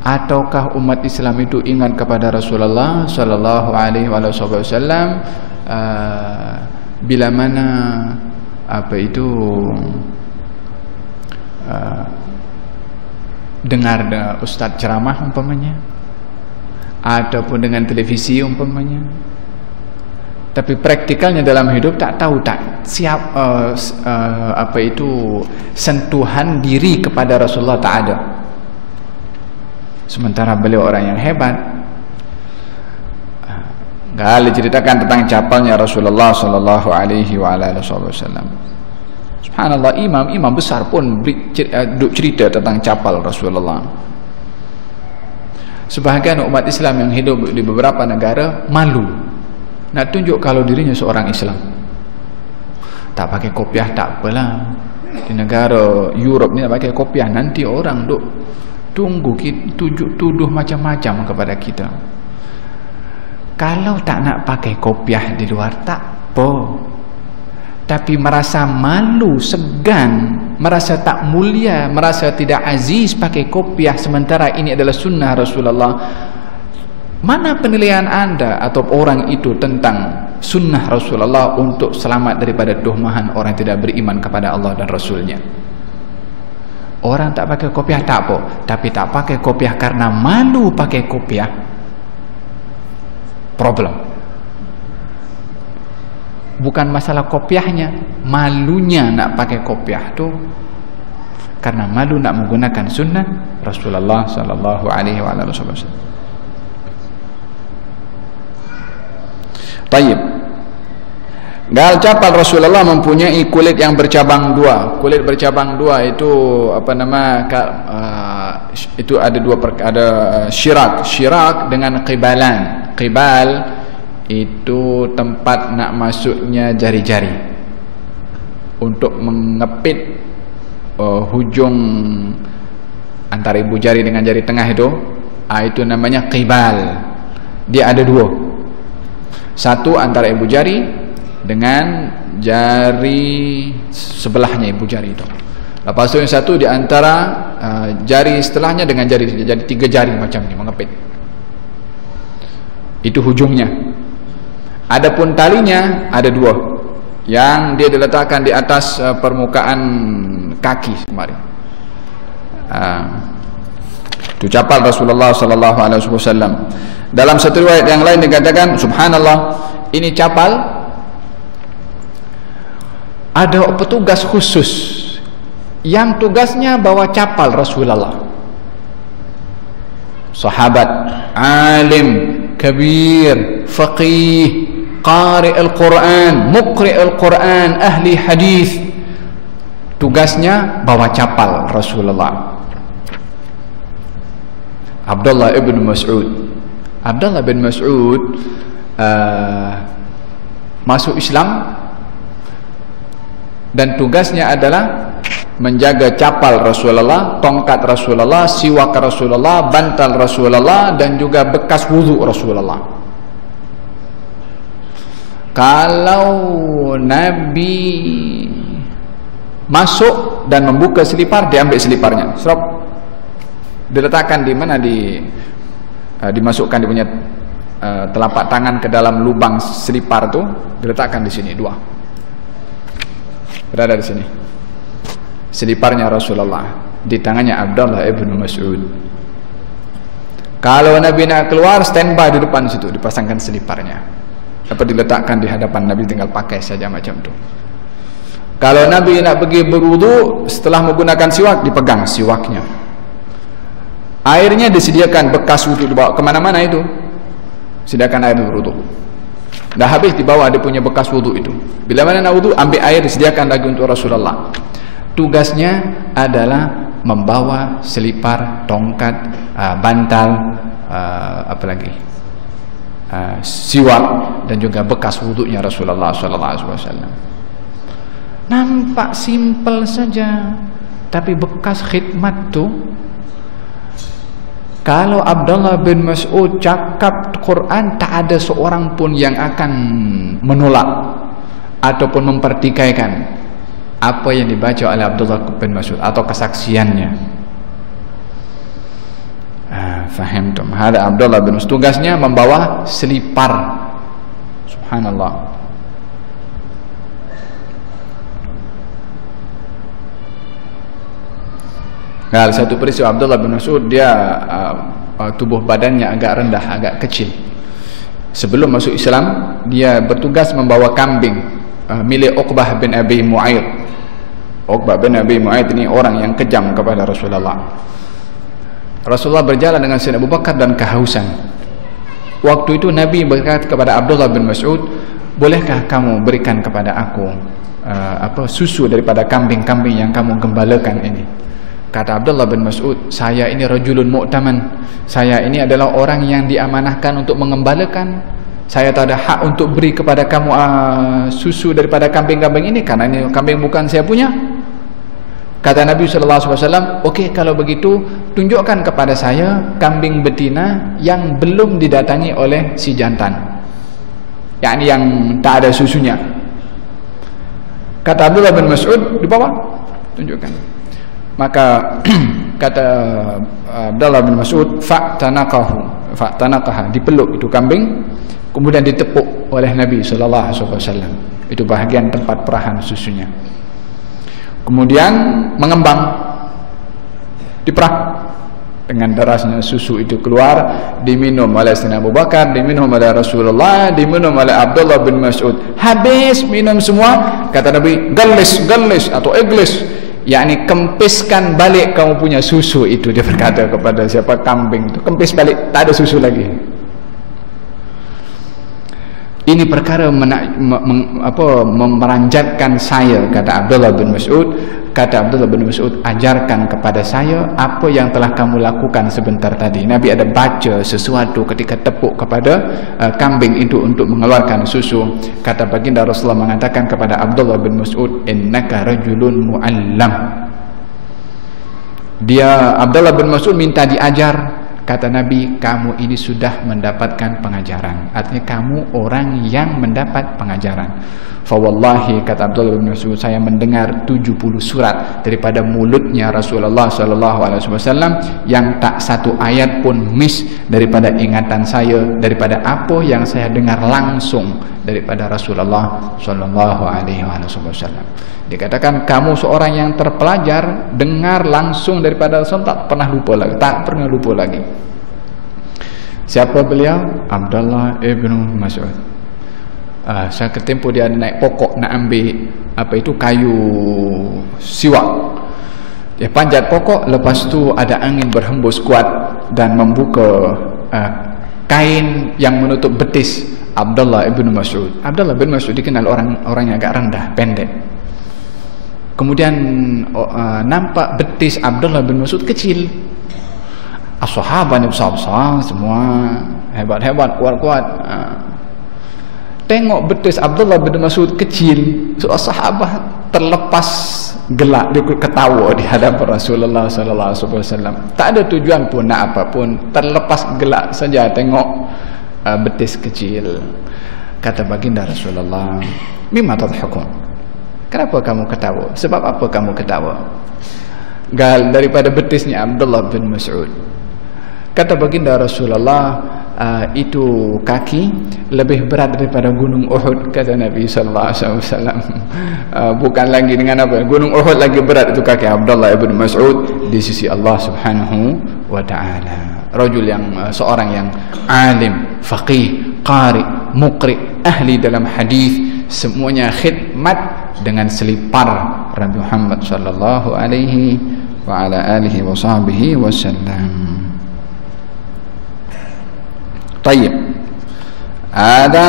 Ataukah umat Islam itu ingat kepada Rasulullah sallallahu alaihi wasallam bila mana dengar ustaz ceramah umpamanya, ataupun dengan televisi umpamanya, tapi praktikalnya dalam hidup tak tahu, tak siap sentuhan diri kepada Rasulullah tak ada. Sementara beliau orang yang hebat. Kali ceritakan tentang capalnya Rasulullah sallallahu alaihi wasallam. Subhanallah, imam besar pun duk cerita tentang capal Rasulullah. Sebahagian umat Islam yang hidup di beberapa negara malu nak tunjuk kalau dirinya seorang Islam. Tak pakai kopiah tak apalah. Di negara Europe ni tak pakai kopiah, nanti orang duk tunggu kita tuduh macam-macam kepada kita. Kalau tak nak pakai kopiah di luar tak apa, tapi merasa malu, segan, merasa tak mulia, merasa tidak aziz pakai kopiah sementara ini adalah sunnah Rasulullah. Mana penilaian anda atau orang itu tentang sunnah Rasulullah untuk selamat daripada tuhmahan orang tidak beriman kepada Allah dan Rasulnya? Orang tak pakai kopiah tak apa, tapi tak pakai kopiah karena malu pakai kopiah, problem. bukan masalah kopiahnya, malunya nak pakai kopiah tu karena malu nak menggunakan sunnah Rasulullah sallallahu alaihi wasallam. Tayyib. Gal capal Rasulullah mempunyai kulit yang bercabang dua. Kulit bercabang dua itu apa nama? Itu ada dua ada syirak dengan qibalan. Qibal itu tempat nak masuknya jari-jari untuk mengepit hujung antara ibu jari dengan jari tengah itu namanya qibal. Dia ada dua. Satu antara ibu jari dengan jari sebelahnya ibu jari itu. Lepas tu yang satu di antara jari setelahnya dengan jari, jadi 3 jari macam ni mengepit. Itu hujungnya. Adapun talinya ada 2 yang dia diletakkan di atas permukaan kaki kemarin. Itu capal Rasulullah sallallahu alaihi wasallam. Dalam satu riwayat yang lain dikatakan, subhanallah, ini capal ada petugas khusus yang tugasnya bawa capal Rasulullah. Sahabat, alim, kabir, faqih, qari al-Quran, muqri al-Quran, ahli hadis, tugasnya bawa capal Rasulullah. Abdullah ibn Mas'ud. Abdullah bin Mas'ud masuk Islam dan tugasnya adalah menjaga capal Rasulullah, tongkat Rasulullah, siwak Rasulullah, bantal Rasulullah, dan juga bekas wudhu Rasulullah. Kalau Nabi masuk dan membuka selipar, dia ambil seliparnya, serap, diletakkan di mana, dimasukkan dia punya telapak tangan ke dalam lubang selipar tu, diletakkan di sini 2. Berada di sini seliparnya Rasulullah di tangannya Abdullah ibn Mas'ud. Kalau Nabi nak keluar, standby di depan situ, dipasangkan seliparnya, dapat diletakkan di hadapan Nabi, tinggal pakai saja macam tu. Kalau Nabi nak pergi berwudu, setelah menggunakan siwak, dipegang siwaknya. Airnya disediakan, bekas wudu dibawa kemana-mana itu, sediakan air berwudu. Dah habis dibawa, dia punya bekas wudu itu. Bila mana nak wudu, ambil air, disediakan lagi untuk Rasulullah. Tugasnya adalah membawa selipar, tongkat, bantal, apa lagi, siwak, dan juga bekas wudunya Rasulullah SAW. Nampak simple saja, tapi bekas khidmat tu. Kalau Abdullah bin Mas'ud cakap Quran, tak ada seorang pun yang akan menolak ataupun mempertikaikan apa yang dibaca oleh Abdullah bin Mas'ud atau kesaksiannya. Fahimtum? Ada Abdullah bin Mas'ud, tugasnya membawa selipar. Subhanallah. Nah, satu peristiwa Abdullah bin Mas'ud, dia tubuh badannya agak rendah, agak kecil. Sebelum masuk Islam, dia bertugas membawa kambing milik Uqbah bin Abi Mu'ayyid. Uqbah bin Abi Mu'ayyid ini orang yang kejam kepada Rasulullah. Rasulullah berjalan dengan Sayyidina Abu Bakar dan kehausan. Waktu itu Nabi berkata kepada Abdullah bin Mas'ud, bolehkah kamu berikan kepada aku susu daripada kambing-kambing yang kamu gembalakan ini? Kata Abdullah bin Mas'ud, saya ini rajulun mu'taman, saya ini adalah orang yang diamanahkan untuk mengembalakan. Saya tak ada hak untuk beri kepada kamu susu daripada kambing-kambing ini, karena ini kambing bukan saya punya. Kata Nabi SAW, okey, kalau begitu tunjukkan kepada saya kambing betina yang belum didatangi oleh si jantan, yakni yang tak ada susunya. Kata Abdullah bin Mas'ud, dibawa, tunjukkan. Maka kata Abdullah bin Mas'ud, fa'tanaqaha, dipeluk itu kambing, kemudian ditepuk oleh Nabi SAW. Itu bahagian tempat perahan susunya. Kemudian mengembang, diperah. dengan derasnya susu itu keluar, diminum oleh Sayyidina Abu Bakar, diminum oleh Rasulullah, diminum oleh Abdullah bin Mas'ud. Habis minum semua, kata Nabi, gelis atau iglis, yakni kempiskan balik kamu punya susu itu. Dia berkata kepada siapa? Kambing itu, kempis balik, tak ada susu lagi. Ini perkara memeranjatkan saya, kata Abdullah bin Mas'ud. Kata Abdullah bin Mas'ud, ajarkan kepada saya apa yang telah kamu lakukan sebentar tadi. Nabi ada baca sesuatu ketika tepuk kepada kambing itu untuk mengeluarkan susu. Kata baginda Rasulullah mengatakan kepada Abdullah bin Mas'ud, innaka rajulun mu'allam. Dia, Abdullah bin Mas'ud, minta diajar. Kata Nabi, kamu ini sudah mendapatkan pengajaran. Artinya kamu orang yang mendapat pengajaran. Fawallahi, kata Abdullah bin Mas'ud, saya mendengar 70 surat daripada mulutnya Rasulullah SAW yang tak satu ayat pun miss daripada ingatan saya, daripada apa yang saya dengar langsung daripada Rasulullah SAW. Dikatakan kamu seorang yang terpelajar, dengar langsung daripada Rasul, tak pernah lupa lagi. Siapa beliau? Abdullah ibn Mas'ud. Saya ketempo dia naik pokok nak ambil apa itu, kayu siwak. Dia panjat pokok, lepas tu ada angin berhembus kuat dan membuka kain yang menutup betis Abdullah ibn Mas'ud. Abdullah bin Mas'ud dikenal orang yang agak rendah, pendek. Kemudian nampak betis Abdullah bin Mas'ud kecil. As-sahabat ni besar-besar semua, hebat-hebat, kuat-kuat. Tengok betis Abdullah bin Mas'ud kecil, sahabat terlepas gelak, dia ketawa di hadapan Rasulullah SAW. Tak ada tujuan pun nak apa pun, terlepas gelak saja tengok betis kecil. Kata baginda Rasulullah, mimma tadhakun? Kenapa kamu ketawa? Sebab apa kamu ketawa? Gal, daripada betisnya Abdullah bin Mas'ud. Kata baginda Rasulullah, itu kaki lebih berat daripada gunung Uhud, kata Nabi SAW. Bukan lagi dengan apa, gunung Uhud lagi berat itu kaki Abdullah ibn Mas'ud di sisi Allah Subhanahu wa ta'ala. Rajul yang seorang yang alim, faqih, qari, muqri, ahli dalam hadis, semuanya khidmat dengan selipar Nabi Muhammad sallallahu alaihi wa ala alihi wa sahbihi wasallam. Tayyib. Ada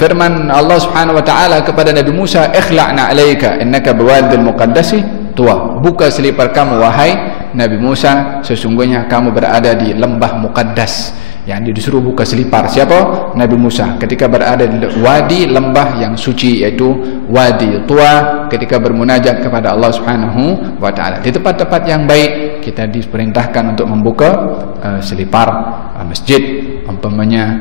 firman Allah Subhanahu wa taala kepada Nabi Musa, ikhla'na 'alaika innaka biwadil muqaddasi tuwa. Buka selipar kamu wahai Nabi Musa, sesungguhnya kamu berada di lembah muqaddas. Yang disuruh buka selipar siapa? Nabi Musa ketika berada di wadi lembah yang suci, yaitu Wadi Tuwa, ketika bermunajat kepada Allah Subhanahu wa taala. Di tempat-tempat yang baik kita diperintahkan untuk membuka selipar masjid umpamanya,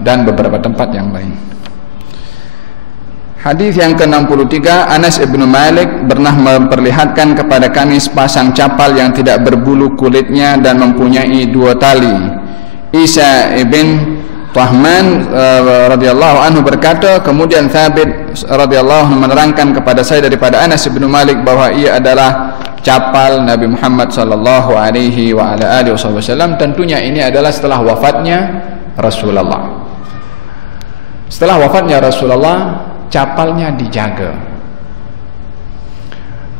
dan beberapa tempat yang lain. Hadis yang ke-63, Anas ibn Malik pernah memperlihatkan kepada kami sepasang capal yang tidak berbulu kulitnya dan mempunyai 2 tali. Isa ibn Tahman radhiyallahu anhu berkata, kemudian Thabit radhiyallahu anhu menerangkan kepada saya daripada Anas ibn Malik bahwa ia adalah capal Nabi Muhammad sallallahu alaihi wa ala alihi wasallam. Tentunya ini adalah setelah wafatnya Rasulullah. Setelah wafatnya Rasulullah, capalnya dijaga,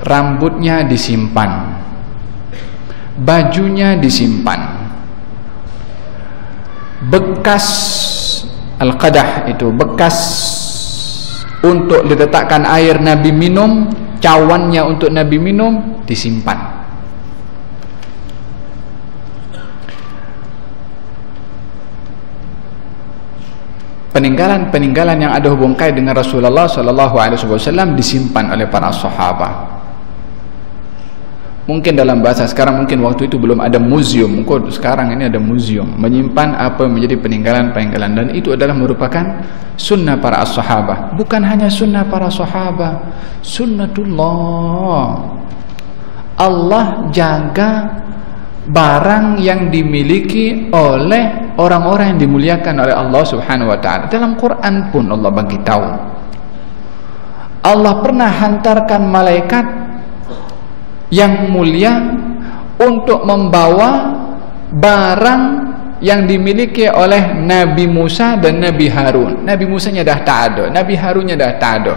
rambutnya disimpan, bajunya disimpan, bekas al-qadah itu bekas untuk diletakkan air Nabi minum, cawannya untuk Nabi minum disimpan. Peninggalan-peninggalan yang ada hubung kait dengan Rasulullah SAW disimpan oleh para sahabat. Mungkin dalam bahasa sekarang, mungkin waktu itu belum ada museum. Mungkin sekarang ini ada museum menyimpan apa yang menjadi peninggalan-peninggalan, dan itu adalah merupakan sunnah para sahabat. Bukan hanya sunnah para sahabat, sunnatullah. Allah jaga barang yang dimiliki oleh orang-orang yang dimuliakan oleh Allah Subhanahu wa taala. Dalam Quran pun Allah bagi tahu. Allah pernah hantarkan malaikat yang mulia untuk membawa barang yang dimiliki oleh Nabi Musa dan Nabi Harun. Nabi Musanya dah tak ada, Nabi Harunnya dah tak ada,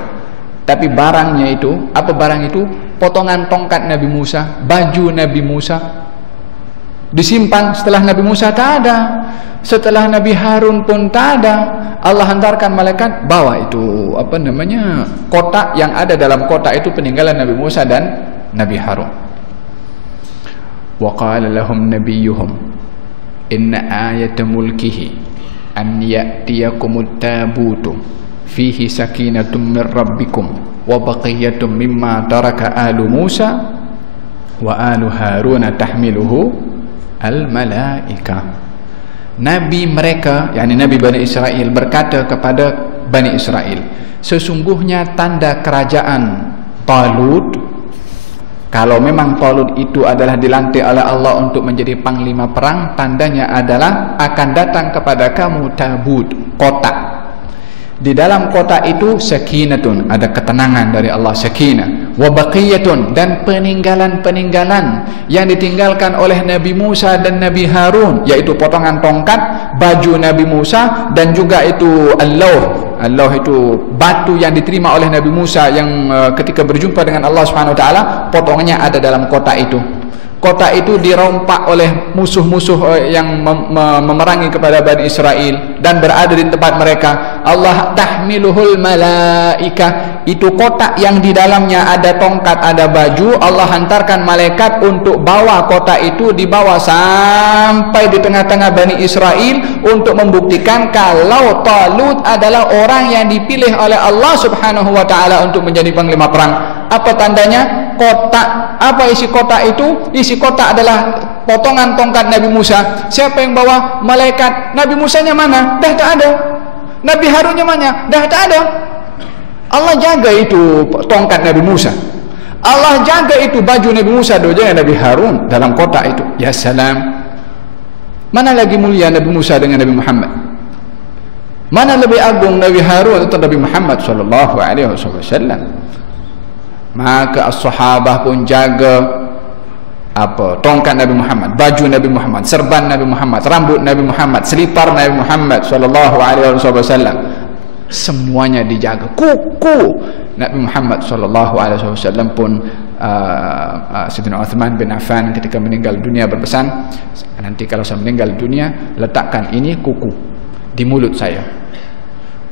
tapi barangnya itu, apa barang itu? Potongan tongkat Nabi Musa, baju Nabi Musa disimpan. Setelah Nabi Musa tak ada, setelah Nabi Harun pun tak ada, Allah hantarkan malaikat bawa itu kotak yang ada dalam kotak itu peninggalan Nabi Musa dan Nabi Harun. Wa qala lahum nabiyuhum inna ayata mulkihi an ya'tiyakumut tabutu fihi sakinatun min rabbikum wa baqiyatun mimma taraka alu Musa wa alu Harun tahmiluhu al malaika. Nabi mereka, yakni Nabi Bani Israel, berkata kepada Bani Israel, sesungguhnya tanda kerajaan Talut, kalau memang Talut itu adalah dilantik oleh Allah untuk menjadi panglima perang, tandanya adalah akan datang kepada kamu tabut, kotak. Di dalam kotak itu sakinatun, ada ketenangan dari Allah, sakinah, wa baqiyatun, dan peninggalan-peninggalan yang ditinggalkan oleh Nabi Musa dan Nabi Harun, yaitu potongan tongkat, baju Nabi Musa, dan juga itu al-lawh. Allah itu batu yang diterima oleh Nabi Musa yang ketika berjumpa dengan Allah Subhanahu wa taala, potongannya ada dalam kotak itu. Kota itu dirompak oleh musuh-musuh yang memerangi kepada Bani Israel dan berada di tempat mereka. Allah tahmiluhul malaika, itu kotak yang di dalamnya ada tongkat, ada baju. Allah hantarkan malaikat untuk bawa kotak itu, dibawa sampai di tengah-tengah Bani Israel untuk membuktikan kalau Talut adalah orang yang dipilih oleh Allah Subhanahu wa taala untuk menjadi panglima perang. Apa tandanya? Kotak. Apa isi kotak itu? Isi kotak adalah potongan tongkat Nabi Musa. Siapa yang bawa? Malaikat. Nabi Musanya mana? Dah tak ada. Nabi Harunnya mana? Dah tak ada. Allah jaga itu tongkat Nabi Musa. Allah jaga itu baju Nabi Musa dan Nabi Harun dalam kotak itu. Ya salam. Mana lagi mulia Nabi Musa dengan Nabi Muhammad? Mana lebih agung Nabi Harun atau Nabi Muhammad sallallahu alaihi wasallam? Maka as-sahabah pun jaga tongkat Nabi Muhammad, baju Nabi Muhammad, serban Nabi Muhammad, rambut Nabi Muhammad, selipar Nabi Muhammad sallallahu alaihi wasallam, semuanya dijaga. Kuku Nabi Muhammad sallallahu alaihi wasallam pun Sayyidina Uthman bin Affan ketika meninggal dunia berpesan, nanti kalau saya meninggal dunia, letakkan ini kuku di mulut saya.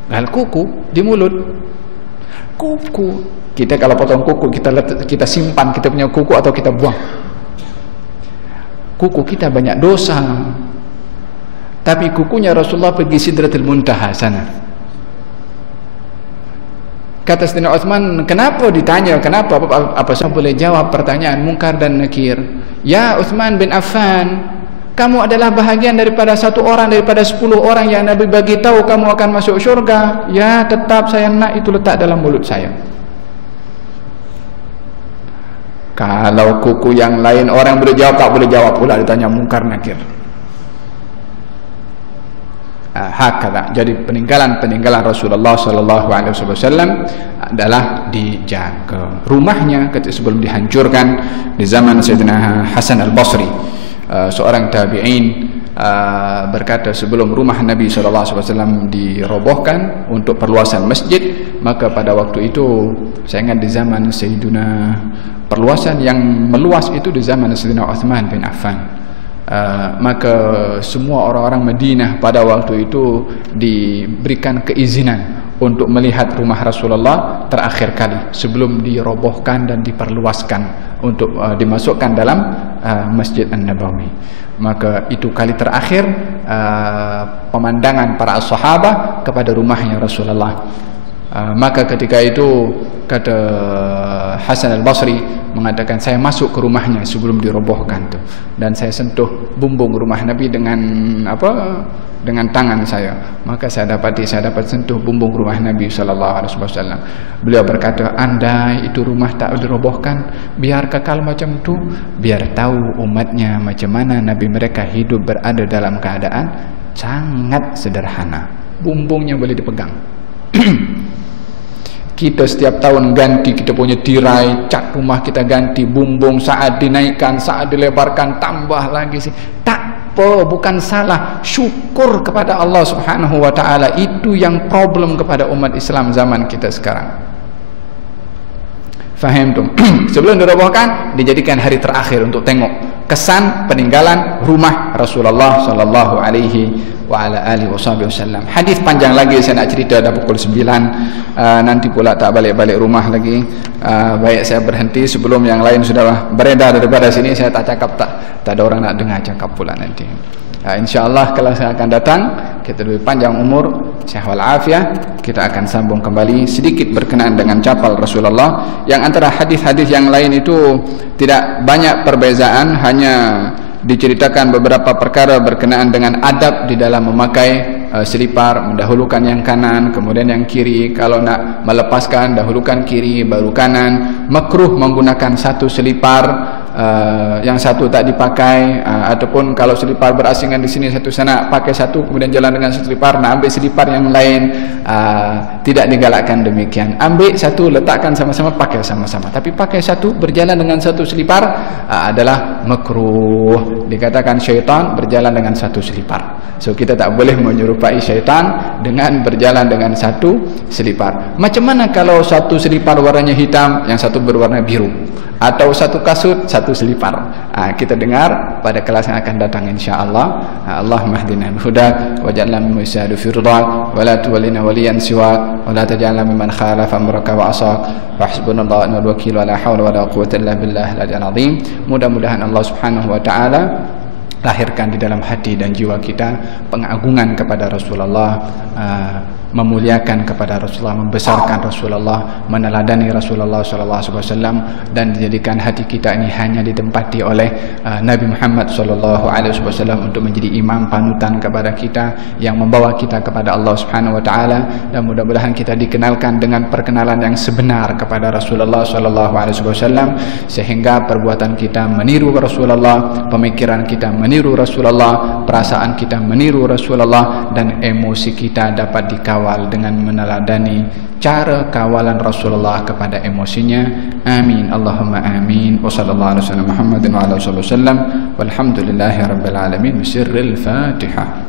Lalu kuku di mulut. Kuku, kita kalau potong kuku, kita simpan kita punya kuku atau kita buang? Kuku kita banyak dosa, tapi kukunya Rasulullah pergi Sidratul Muntaha sana. Kata Sayyidina Uthman, kenapa ditanya, kenapa, apa saya boleh jawab pertanyaan mungkar dan nakir? Ya Uthman bin Affan, kamu adalah bahagian daripada 1 orang daripada 10 orang yang Nabi bagi tahu kamu akan masuk syurga. Ya, tetap saya nak itu letak dalam mulut saya. Kalau kuku yang lain orang boleh jawab, tak boleh jawab pula ditanya mungkar nakir. Hakala. Jadi peninggalan Rasulullah sallallahu alaihi wasallam adalah dijaga. Rumahnya ketika sebelum dihancurkan di zaman Sayyidina Hasan al-Basri, seorang tabi'in, berkata sebelum rumah Nabi SAW dirobohkan untuk perluasan masjid, maka pada waktu itu saya ingat di zaman Sayyidina, perluasan yang meluas itu di zaman Sayyidina Uthman bin Affan, maka semua orang-orang Madinah pada waktu itu diberikan keizinan untuk melihat rumah Rasulullah terakhir kali sebelum dirobohkan dan diperluaskan untuk dimasukkan dalam Masjid An-Nabawi. Maka itu kali terakhir pemandangan para sahabat kepada rumahnya Rasulullah. Maka ketika itu kata Hasan al-Basri mengatakan, saya masuk ke rumahnya sebelum dirobohkan tu, dan saya sentuh bumbung rumah Nabi dengan dengan tangan saya. Maka saya dapat sentuh bumbung rumah Nabi sallallahu alaihi wasallam. Beliau berkata, andai itu rumah tak dirobohkan, biar kekal macam tu, biar tahu umatnya macam mana Nabi mereka hidup berada dalam keadaan sangat sederhana. Bumbungnya boleh dipegang. Kita setiap tahun ganti kita punya tirai, cat rumah kita ganti, bumbung saat dinaikkan, saat dilebarkan, tambah lagi sih. Tak apa, bukan salah. Syukur kepada Allah Subhanahu wa taala. Itu yang problem kepada umat Islam zaman kita sekarang. Faham tu? Sebelum dirobohkan, dijadikan hari terakhir untuk tengok kesan peninggalan rumah Rasulullah sallallahu alaihi wa ala alihi wasallam. Hadis panjang lagi saya nak cerita, dah pukul 9. Nanti pula tak balik-balik rumah lagi. Baik saya berhenti sebelum yang lain sudah beredar daripada sini. Saya tak cakap, tak ada orang nak dengar cakap pula nanti. InsyaAllah kalau saya akan datang, kita lebih panjang umur, sihat wal afiat, kita akan sambung kembali sedikit berkenaan dengan capal Rasulullah. Yang antara hadis-hadis yang lain itu tidak banyak perbezaan, hanya diceritakan beberapa perkara berkenaan dengan adab di dalam memakai selipar, mendahulukan yang kanan kemudian yang kiri. Kalau nak melepaskan, dahulukan kiri baru kanan. Makruh menggunakan satu selipar, yang satu tak dipakai, ataupun kalau selipar berasingan di sini, satu sana pakai satu kemudian jalan dengan selipar, nak ambil selipar yang lain, tidak digalakkan demikian. Ambil satu, letakkan sama-sama, pakai sama-sama. Tapi pakai satu, berjalan dengan satu selipar adalah makruh. Dikatakan syaitan berjalan dengan satu selipar. So kita tak boleh menyerupai syaitan dengan berjalan dengan satu selipar. Macam mana kalau satu selipar warnanya hitam, yang satu berwarna biru, atau satu kasut, satu selipar? Kita dengar pada kelas yang akan datang insya-Allah. Allahumma hdina bil-huda waj'alna mimman yusadu fi ridha wa la tuwallina waliyan siwa wa la taj'alna mimman khalafa amraka wa asak wa hasbunallahu wa ni'mal wakeel wa la haula wa la quwwata illa billah al-'aliyyil 'azim. Mudah-mudahan Allah Subhanahu wa taala lahirkan di dalam hati dan jiwa kita pengagungan kepada Rasulullah, memuliakan kepada Rasulullah, membesarkan Rasulullah, meneladani Rasulullah sallallahu alaihi wasallam, dan dijadikan hati kita ini hanya ditempati oleh Nabi Muhammad sallallahu alaihi wasallam untuk menjadi imam panutan kepada kita, yang membawa kita kepada Allah Subhanahu wa taala. Dan mudah-mudahan kita dikenalkan dengan perkenalan yang sebenar kepada Rasulullah sallallahu alaihi wasallam, sehingga perbuatan kita meniru Rasulullah, pemikiran kita meniru Rasulullah, perasaan kita meniru Rasulullah, dan emosi kita dapat dikawal dengan meneladani cara kawalan Rasulullah kepada emosinya. Amin. Allahumma amin. Wa sallallahu alaihi wasallam Muhammadin wa ala alihi wasallam. Walhamdulillahi rabbil alamin. Bisirril Fatihah.